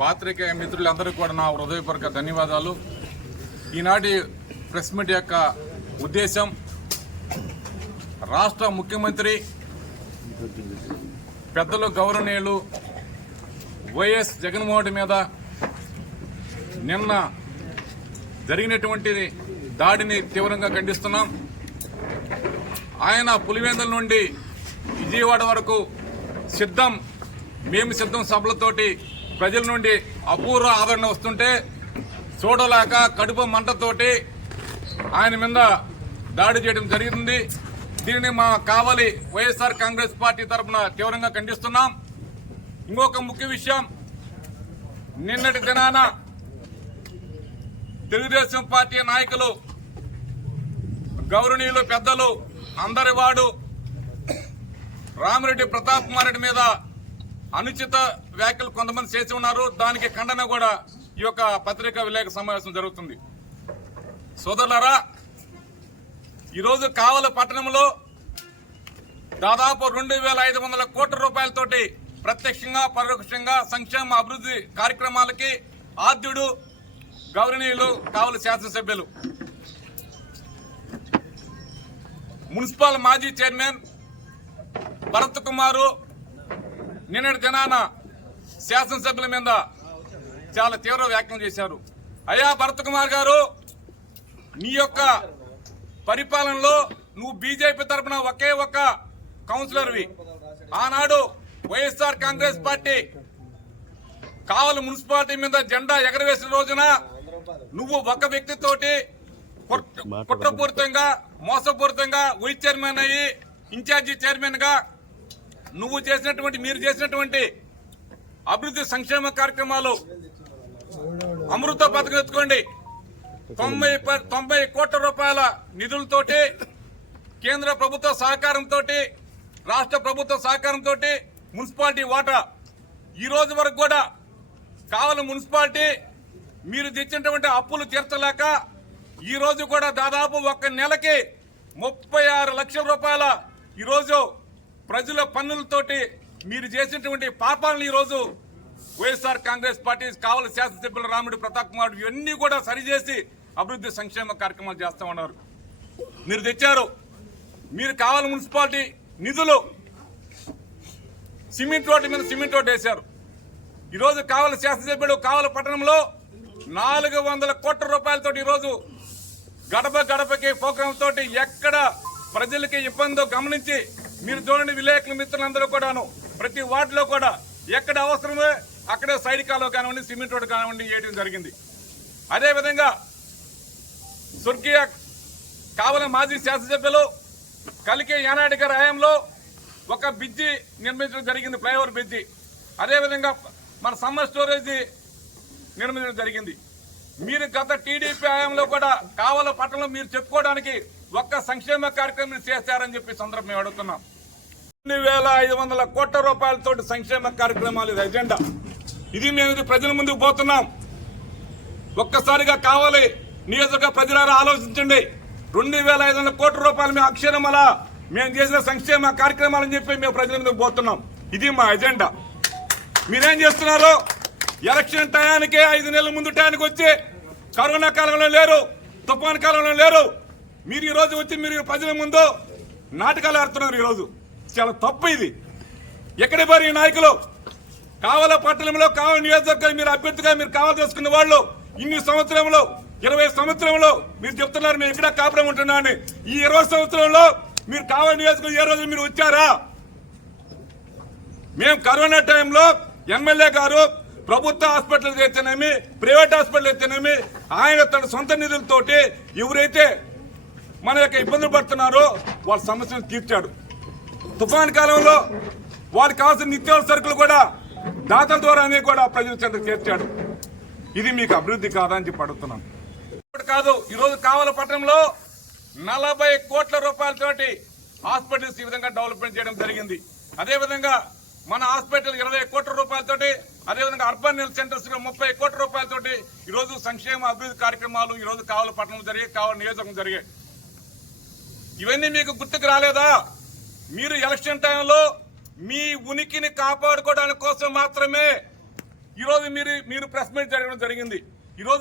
పాత్రికేయ మిత్రులందరూ కూడా నా హృదయపూర్వక ధన్యవాదాలు. ఈనాటి ప్రెస్ మీట్ యొక్క ఉద్దేశం రాష్ట్ర ముఖ్యమంత్రి పెద్దలు గౌరవనీయులు వైఎస్ జగన్మోహన్ మీద నిన్న జరిగినటువంటి దాడిని తీవ్రంగా ఖండిస్తున్నాం. ఆయన పులివెందుల నుండి విజయవాడ వరకు సిద్ధం మేము సిద్ధం సభలతోటి ప్రజల నుండి అపూర్వ ఆదరణ వస్తుంటే చూడలేక కడుపు మంటతోటి ఆయన మీద దాడి చేయడం జరిగింది. దీనిని మా కావలి వైఎస్ఆర్ కాంగ్రెస్ పార్టీ తరఫున తీవ్రంగా ఖండిస్తున్నాం. ఇంకొక ముఖ్య విషయం నిన్నటి దినాన తెలుగుదేశం పార్టీ నాయకులు గౌరవనీయులు పెద్దలు అందరి వాడు రామిరెడ్డి ప్రతాప్ కుమార్ రెడ్డి మీద అనుచిత వ్యాఖ్యలు కొంతమంది చేసి ఉన్నారు. దానికి ఖండన కూడా ఈ యొక్క పత్రికా విలేక సమావేశం జరుగుతుంది. సోదరులరా ఈరోజు కావల పట్టణంలో దాదాపు రెండు వేల ఐదు వందల కోట్ల రూపాయలతోటి ప్రత్యక్షంగా పరోక్షంగా సంక్షేమ అభివృద్ధి కార్యక్రమాలకి ఆద్యుడు గౌరవనీయులు కావలి శాసనసభ్యులు. మున్సిపల్ మాజీ చైర్మన్ భరత్ కుమారు నిన్నటి దినాన శాసనసభ్యుల మీద చాలా తీవ్ర వ్యాఖ్యలు చేశారు. అయ్యా భరత్ కుమార్ గారు నీ యొక్క పరిపాలనలో నువ్వు బీజేపీ తరఫున ఒకే ఒక్క కౌన్సిలర్వి. ఆనాడు YSR Congress party Kavali municipality మీద జెండా ఎగరవేసిన రోజున నువ్వు ఒక వ్యక్తితోటి కుట్ర- కుట్రపూరితంగా మోసపూరితంగా వైస్ చైర్మన్ అయ్యి ఇన్ఛార్జి చైర్మన్గా నువ్వు చేసినటువంటి మీరు చేసినటువంటి అభివృద్ధి సంక్షేమ కార్యక్రమాలు అమృత పథకం ఎత్తుకోండి. తొంభై ప- తొంభై కోట్ల రూపాయల నిధులతోటి కేంద్ర ప్రభుత్వ సహకారంతో రాష్ట్ర ప్రభుత్వ సహకారంతో మున్సిపాలిటీ వాటా. ఈ రోజు వరకు కూడా కావలి మున్సిపాలిటీ మీరు తెచ్చినటువంటి అప్పులు తీర్చలేక ఈ రోజు కూడా దాదాపు ఒక్క నెలకి ముప్పై ఆరు లక్షల రూపాయల ఈరోజు ప్రజల పన్నులతోటి మీరు చేసినటువంటి పాపాలను ఈరోజు వైఎస్ఆర్ కాంగ్రెస్ పార్టీ కావల శాసనసభ్యులు రాముడు ప్రతాప్ కుమార్ ఇవన్నీ కూడా సరిచేసి అభివృద్ధి సంక్షేమ కార్యక్రమాలు చేస్తా ఉన్నారు. మీరు తెచ్చారు. మీరు కావాలి మున్సిపాలిటీ నిధులు సిమెంట్ రోడ్డు మీద సిమెంట్ రోడ్డు వేశారు. ఈరోజు కావల శాసనసభ్యుడు కావల పట్టణంలో నాలుగు వందల కోట్ల రూపాయలతో ఈరోజు గడప గడపకి ప్రోగ్రాం తోటి ఎక్కడ ప్రజలకి ఇబ్బందో గమనించి మీరు చూడండి విలేకరుల మిత్రులందరూ కూడాను. ప్రతి వార్డులో కూడా ఎక్కడ అవసరమో అక్కడే సైడ్ కాలువ కానివ్వండి సిమెంట్ రోడ్డు కానివ్వండి వేయడం జరిగింది. అదేవిధంగా స్వర్గీయ కావల మాజీ శాసనసభ్యులు కలికే యానాడి గారి హయాంలో ఒక బ్రిడ్జి నిర్మించడం జరిగింది ఫ్లైఓవర్ బ్రిడ్జి. అదేవిధంగా మన సమ్మర్ స్టోరేజ్ నిర్మించడం జరిగింది. మీరు గత టీడీపీ హయాంలో కూడా కావల పట్టణంలో మీరు చెప్పుకోవడానికి ఒక్క సంక్షేమ కార్యక్రమం చేశారని చెప్పి సందర్భం మేము అడుగుతున్నాం. రెండు వేల ఐదు వందల కోట్ల రూపాయలతో సంక్షేమ కార్యక్రమాలు ఇది ఎజెండా ఇది మేము ఇది ప్రజల ముందుకు పోతున్నాం. ఒక్కసారిగా కావాలి నియోజక ప్రజలారా ఆలోచించండి. రెండు వేల ఐదు వందల కోట్ల రూపాయలు మేము అక్షరమల మేము చేసిన సంక్షేమ కార్యక్రమాలని చెప్పి మేము ప్రజల ముందుకు పోతున్నాం. ఇది మా ఎజెండా మీరేం చేస్తున్నారు? ఎలక్షన్ టయానికే ఐదు నెలల ముందు టయానికి వచ్చి కరోనా కాలంలో లేరు తుఫాన్ కాలంలో లేరు. మీరు ఈరోజు వచ్చి మీరు ప్రజల ముందు నాటకాలు ఆడుతున్నారు ఈరోజు. చాలా తప్పు ఇది. ఎక్కడి పోయి ఈ నాయకులు? కావాల పట్టణంలో కావల నియోజకవర్గం మీరు అభ్యర్థిగా మీరు కావాలి చేసుకున్న వాళ్ళు ఇన్ని సంవత్సరంలో ఇరవై సంవత్సరంలో మీరు చెప్తున్నారు మేము ఇక్కడ కాపురం ఉంటున్నా అని. ఈ ఇరవై సంవత్సరంలో మీరు కావల నియోజకవర్గం ఏ రోజు మీరు వచ్చారా? మేము కరోనా టైంలో ఎమ్మెల్యే గారు ప్రభుత్వ హాస్పిటల్ అయితేనేమి ప్రైవేట్ హాస్పిటల్ అయితేనేమి ఆయన తన సొంత నిధులతోటి ఎవరైతే మన యొక్క ఇబ్బందులు పడుతున్నారో వాళ్ళ సమస్యను తీర్చాడు. తుఫాన్ కాలంలో వారికి కావాల్సిన నిత్యావసర సరుకులు కూడా దాతల ద్వారానే కూడా ప్రజల చెంత చేర్చాడు. ఇది మీకు అభివృద్ధి కాదా అని చెప్పి అడుగుతున్నాను ఇప్పుడు కాదు ఈరోజు కావల పట్టణంలో నలభై కోట్ల రూపాయలతోటి హాస్పిటల్స్ ఈ విధంగా డెవలప్మెంట్ చేయడం జరిగింది. అదేవిధంగా మన హాస్పిటల్ ఇరవై కోట్ల రూపాయలతోటి అదేవిధంగా అర్బన్ హెల్త్ సెంటర్స్లో ముప్పై కోట్ల రూపాయలతోటి ఈరోజు సంక్షేమ అభివృద్ధి కార్యక్రమాలు ఈ రోజు కావల పట్టణంలో జరిగాయి కావల నియోజకవర్గం జరిగాయి. ఇవన్నీ మీకు గుర్తుకు రాలేదా? మీరు ఎలక్షన్ టైంలో మీ ఉనికిని కాపాడుకోవడానికి కోసం మాత్రమే ఈరోజు మీరు మీరు ప్రెస్ మీట్ జరగడం జరిగింది. ఈరోజు